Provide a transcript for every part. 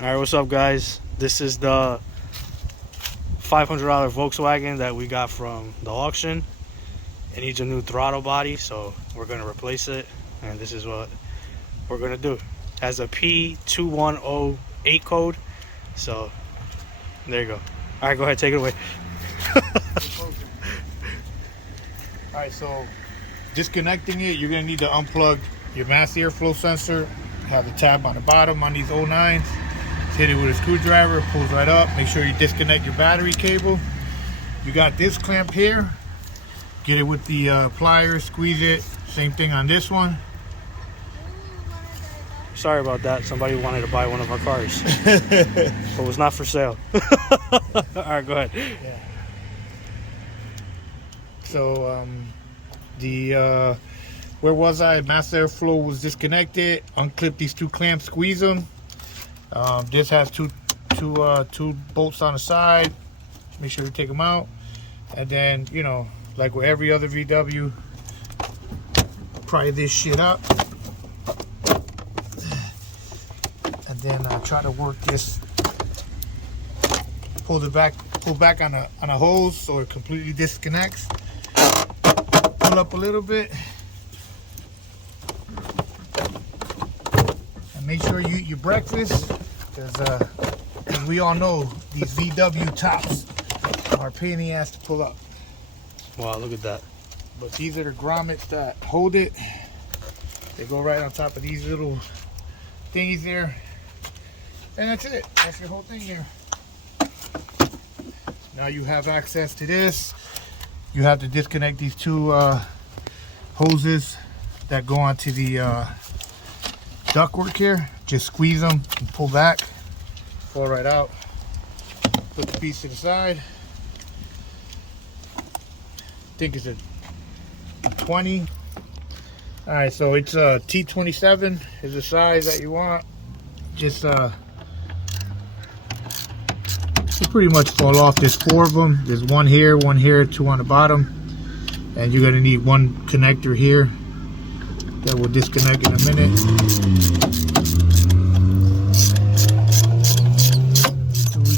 Alright, what's up guys? This is the $500 Volkswagen that we got from the auction. It needs a new throttle body, so we're going to replace it, and this is what we're going to do. It has a P2108 code, so there you go. Alright, go ahead, take it away. Alright, so disconnecting it, you're going to need to unplug your mass airflow sensor. Have the tab on the bottom on these 09s. Hit it with a screwdriver, pulls right up. Make sure you disconnect your battery cable. You got this clamp here. Get it with the pliers, squeeze it. Same thing on this one. Sorry about that. Somebody wanted to buy one of our cars, but it was not for sale. Alright, go ahead. Yeah. So where was I? Mass airflow was disconnected. Unclip these two clamps, squeeze them. This has two bolts on the side. Make sure you take them out, and then, you know, like with every other VW, pry this shit up, and then try to work this. Pull back on a hose so it completely disconnects. Pull up a little bit, and make sure you eat your breakfast. Because we all know these VW tops are a pain in the ass to pull up. Wow, look at that. But these are the grommets that hold it. They go right on top of these little thingies there. And that's it. That's your whole thing here. Now you have access to this. You have to disconnect these two hoses that go onto the ductwork here. Just squeeze them and pull back, pull right out. Put the piece to the side. I think it's a 20. All right, so it's a T27 is the size that you want. Just it'll pretty much fall off. There's 4 of them. There's one here, 2 on the bottom, and you're gonna need one connector here that will disconnect in a minute.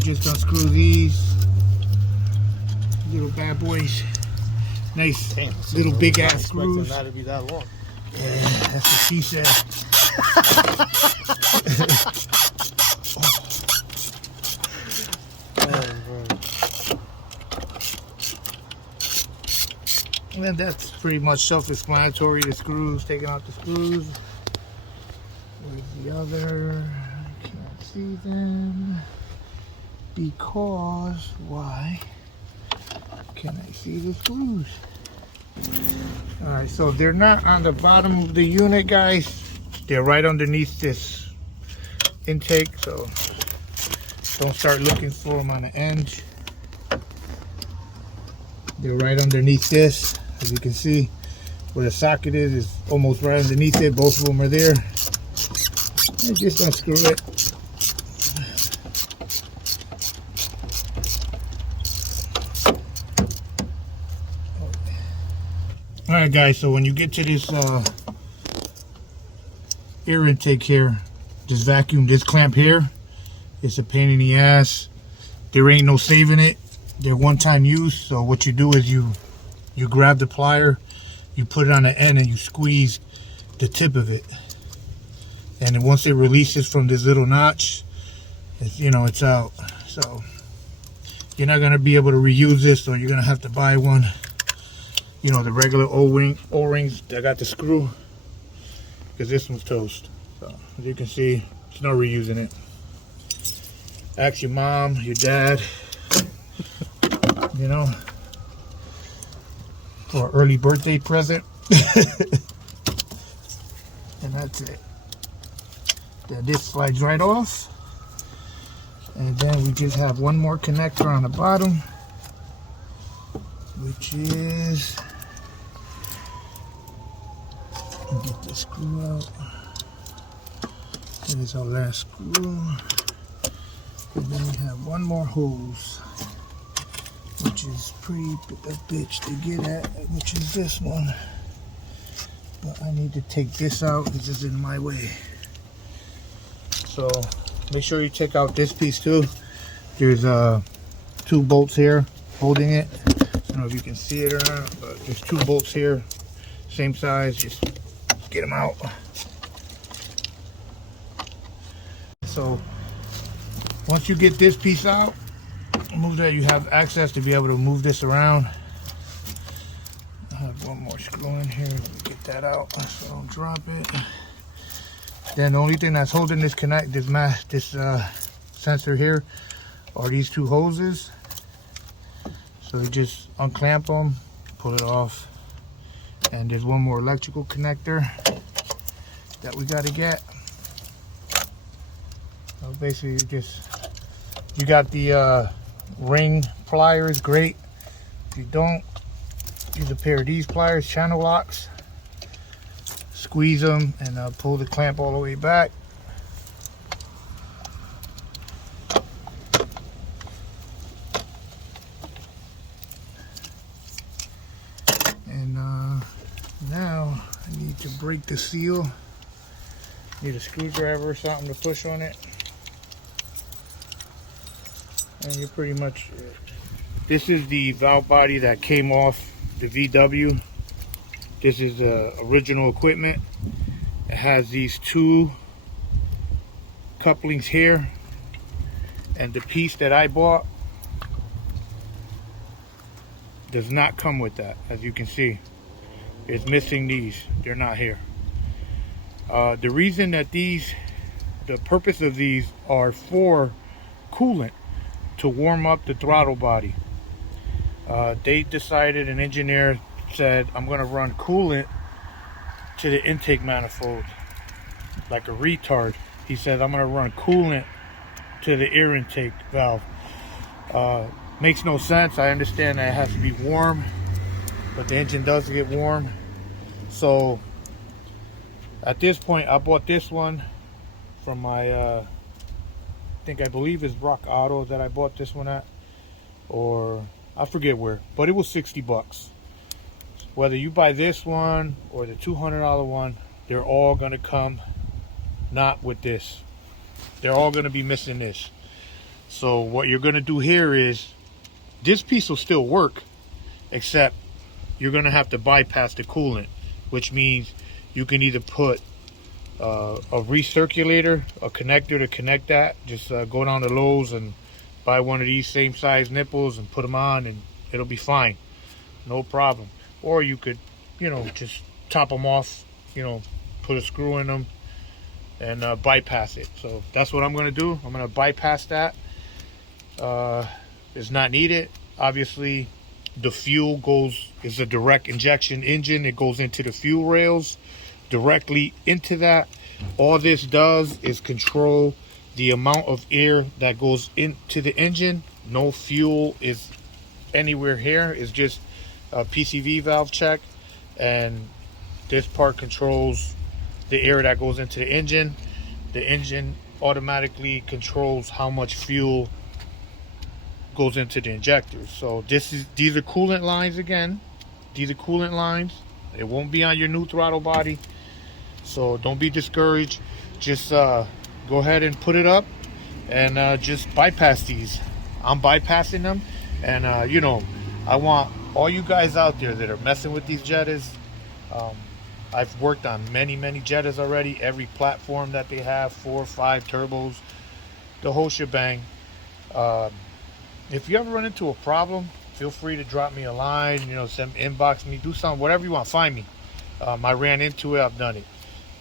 Just unscrew these little bad boys. Nice. Damn, little big ass screws. Not to be that long. Yeah, that's what she said. And that's pretty much self-explanatory. The screws, taking out the screws. Where's the other? I can't see them. Because why can I see the screws? Alright, so they're not on the bottom of the unit, guys. They're right underneath this intake, so don't start looking for them on the end. They're right underneath this. As you can see, where the socket is almost right underneath it. Both of them are there. And just unscrew it. Alright guys, so when you get to this air intake here, this vacuum, this clamp here, it's a pain in the ass. There ain't no saving it. They're one-time use, so what you do is you grab the plier, you put it on the end, and you squeeze the tip of it. And then once it releases from this little notch, it's out. So you're not going to be able to reuse this, so you're going to have to buy one. You know, the regular O-rings that got the screw, because this one's toast. So as you can see, there's no reusing it. Ask your mom, your dad, you know, for an early birthday present. And that's it. Then this slides right off. And then we just have one more connector on the bottom, which is, get the screw out. That is our last screw. And then we have one more hose, which is pretty a bitch to get at, which is this one. But I need to take this out because it's in my way. So make sure you check out this piece too. There's 2 bolts here holding it. I don't know if you can see it or not, but there's 2 bolts here, same size. Just get them out. So once you get this piece out, move that, you have access to be able to move this around. I have one more screw in here. Let me get that out so I don't drop it. Then the only thing that's holding this sensor here are these 2 hoses. So you just unclamp them, pull it off, and there's one more electrical connector that we got to get. So basically, you got the ring pliers, great. If you don't, use a pair of these pliers, channel locks. Squeeze them and pull the clamp all the way back. And now I need to break the seal. Need a screwdriver or something to push on it. And you're pretty much, this is the valve body that came off the VW. This is the original equipment. It has these 2 couplings here, and the piece that I bought does not come with that. As you can see, it's missing these. They're not here. The reason that the purpose of these are for coolant, to warm up the throttle body. They decided, an engineer said, I'm going to run coolant to the intake manifold like a retard. He said, I'm going to run coolant to the air intake valve. Makes no sense. I understand that it has to be warm, but the engine does get warm. So at this point, I bought this one from my I believe it's Rock Auto that I bought this one at, or I forget where, but it was 60 bucks. Whether you buy this one or the $200 one, they're all gonna come not with this. They're all gonna be missing this. So what you're gonna do here is, this piece will still work, except you're gonna have to bypass the coolant, which means you can either put a recirculator, a connector to connect that. Just go down to Lowe's and buy one of these same size nipples and put them on, and it'll be fine, no problem. Or you could, just top them off, put a screw in them and bypass it. So that's what I'm going to do. I'm going to bypass that. It's not needed. Obviously, the fuel is a direct injection engine. It goes into the fuel rails directly into that. All this does is control the amount of air that goes into the engine. No fuel is anywhere here. It's just a PCV valve check, and this part controls the air that goes into the engine. The engine automatically controls how much fuel goes into the injectors. So these are coolant lines again. These are coolant lines. It won't be on your new throttle body, so don't be discouraged. Just go ahead and put it up and just bypass these. I'm bypassing them, and I want all you guys out there that are messing with these Jettas. I've worked on many Jettas already, every platform that they have, 4 or 5 turbos, the whole shebang. If you ever run into a problem, feel free to drop me a line, inbox me, do something, whatever you want, find me. I ran into it, I've done it.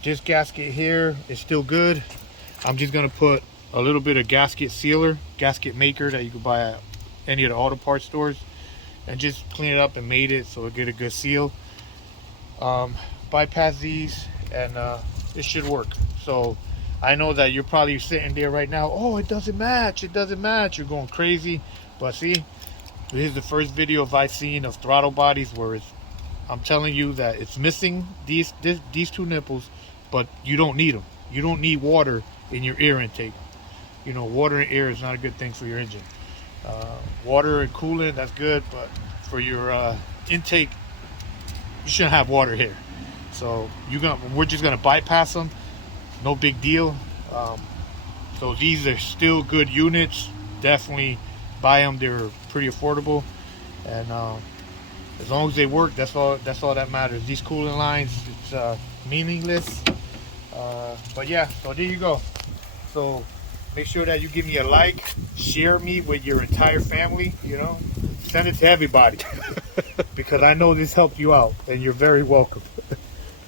This gasket here is still good. I'm just gonna put a little bit of gasket sealer, gasket maker that you can buy at any of the auto parts stores, and just clean it up and mate it so it get a good seal. Bypass these, and it should work. So I know that you're probably sitting there right now, oh, it doesn't match, you're going crazy. But see, this is the first video I've seen of throttle bodies where I'm telling you that it's missing these 2 nipples, but you don't need them. You don't need water in your air intake. Water and air is not a good thing for your engine. Water and coolant, that's good, but for your intake, you shouldn't have water here. So we're just gonna bypass them. No big deal. So these are still good units. Definitely buy them. They're pretty affordable, and as long as they work, that's all that matters. These coolant lines, it's meaningless. But yeah, so there you go. So make sure that you give me a like, share me with your entire family, you know, send it to everybody because I know this helped you out, and you're very welcome.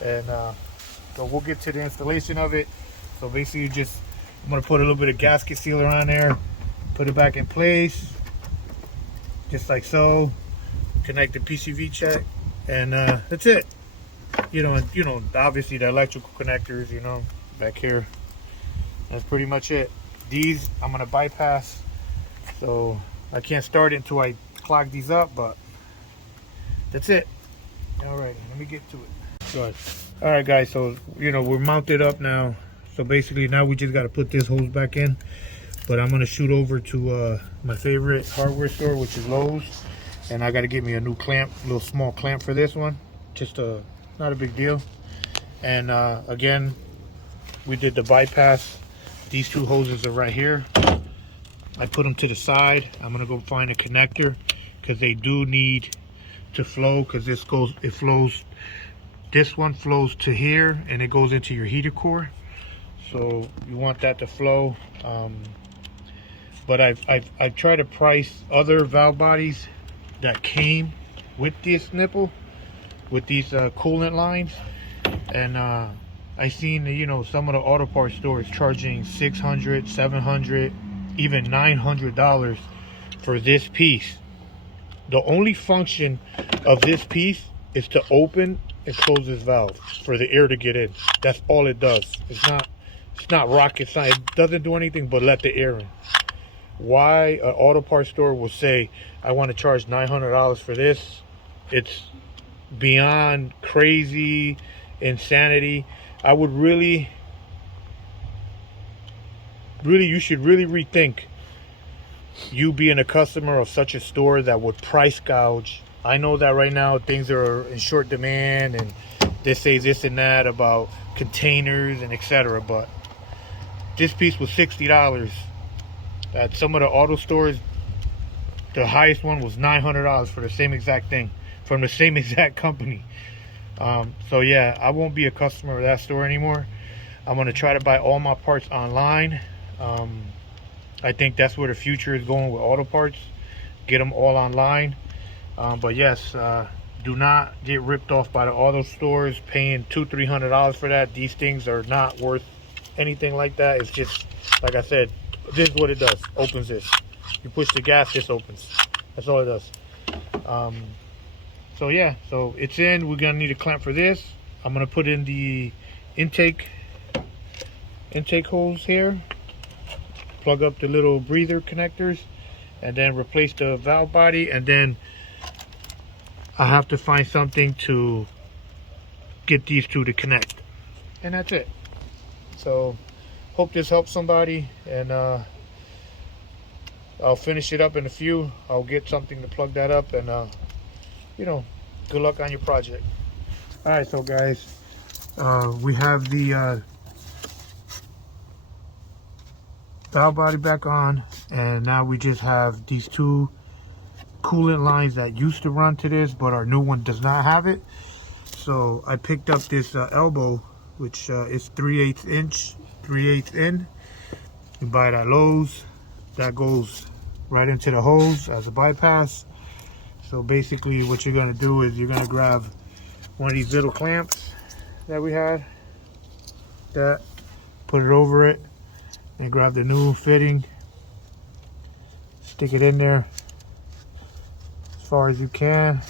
And so we'll get to the installation of it. So basically, I'm gonna put a little bit of gasket sealer on there, put it back in place, just like so. Connect the PCV check, and that's it. You know, obviously the electrical connectors, you know, back here. That's pretty much it. These I'm gonna bypass, so I can't start it until I clog these up. But that's it. All right, let me get to it. Good. All right, guys. So you know we're mounted up now. So basically now we just got to put this hose back in. But I'm gonna shoot over to my favorite hardware store, which is Lowe's. And I got to get me a new clamp, a little small clamp for this one. Just not a big deal. And again, we did the bypass. These two hoses are right here. I put them to the side. I'm gonna go find a connector because they do need to flow, because it flows. This one flows to here and it goes into your heater core. So you want that to flow. But I've tried to price other valve bodies that came with this nipple, with these coolant lines, and I seen, you know, some of the auto parts stores charging $600, $700, even $900 for this piece. The only function of this piece is to open and close this valve for the air to get in. That's all it does. It's not rocket science. It doesn't do anything but let the air in. Why an auto parts store will say, I want to charge $900 for this, it's beyond crazy insanity. I would really, you should really rethink you being a customer of such a store that would price gouge. I know that right now things are in short demand, and they say this and that about containers and etc. But this piece was $60. At some of the auto stores, the highest one was $900 for the same exact thing from the same exact company. So yeah, I won't be a customer of that store anymore. I'm gonna try to buy all my parts online. I think that's where the future is going with auto parts. Get them all online. But yes, do not get ripped off by the auto stores paying $200-300 for that. These things are not worth anything like that. It's just, like I said, this is what it does. Opens this. You push the gas, this opens. That's all it does. So yeah, so it's in. We're gonna need a clamp for this. I'm gonna put in the intake holes here, plug up the little breather connectors, and then replace the valve body. And then I have to find something to get these two to connect, and that's it. So hope this helps somebody, and I'll finish it up in a few. I'll get something to plug that up, and you know, good luck on your project. All right, so guys, we have the valve body back on, and now we just have these two coolant lines that used to run to this, but our new one does not have it. So I picked up this elbow, which is 3/8 inch, 3/8 in. You buy it at Lowe's. That goes right into the hose as a bypass. So basically what you're gonna do is you're gonna grab one of these little clamps that we had, that, put it over it, and grab the new fitting, stick it in there as far as you can,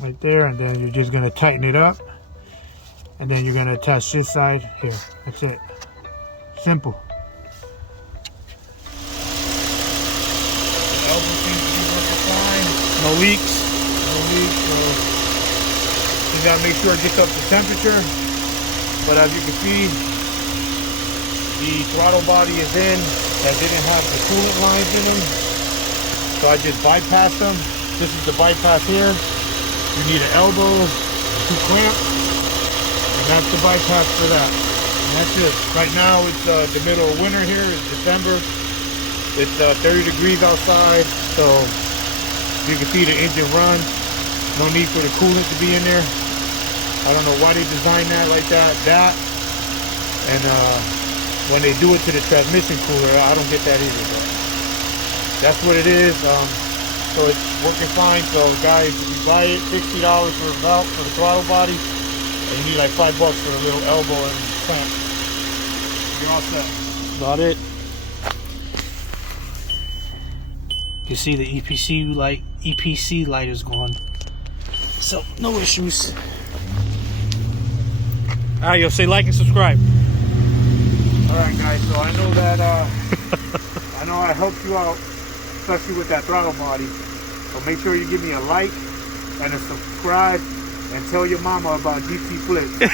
right there, and then you're just gonna tighten it up, and then you're gonna attach this side here. That's it. Simple. The elbow seems to be working fine. No leaks. No leaks. So you gotta make sure it gets up to temperature. But as you can see, the throttle body is in. That didn't have the coolant lines in them, so I just bypassed them. This is the bypass here. You need an elbow, 2 clamps, and that's the bypass for that. That's it. Right now it's the middle of winter here. It's December. It's 30 degrees outside, so you can see the engine run. No need for the coolant to be in there. I don't know why they designed that like that. And when they do it to the transmission cooler, I don't get that either. But that's what it is. So it's working fine. So guys, if you buy it, $60 for a belt for the throttle body, and you need like $5 for the little elbow and clamp. You're all set. About it. You see the EPC light is gone. So no issues. Alright, yo, say like and subscribe. Alright guys, so I know that I know I helped you out, especially with that throttle body. So make sure you give me a like and a subscribe and tell your mama about GTFLIPS.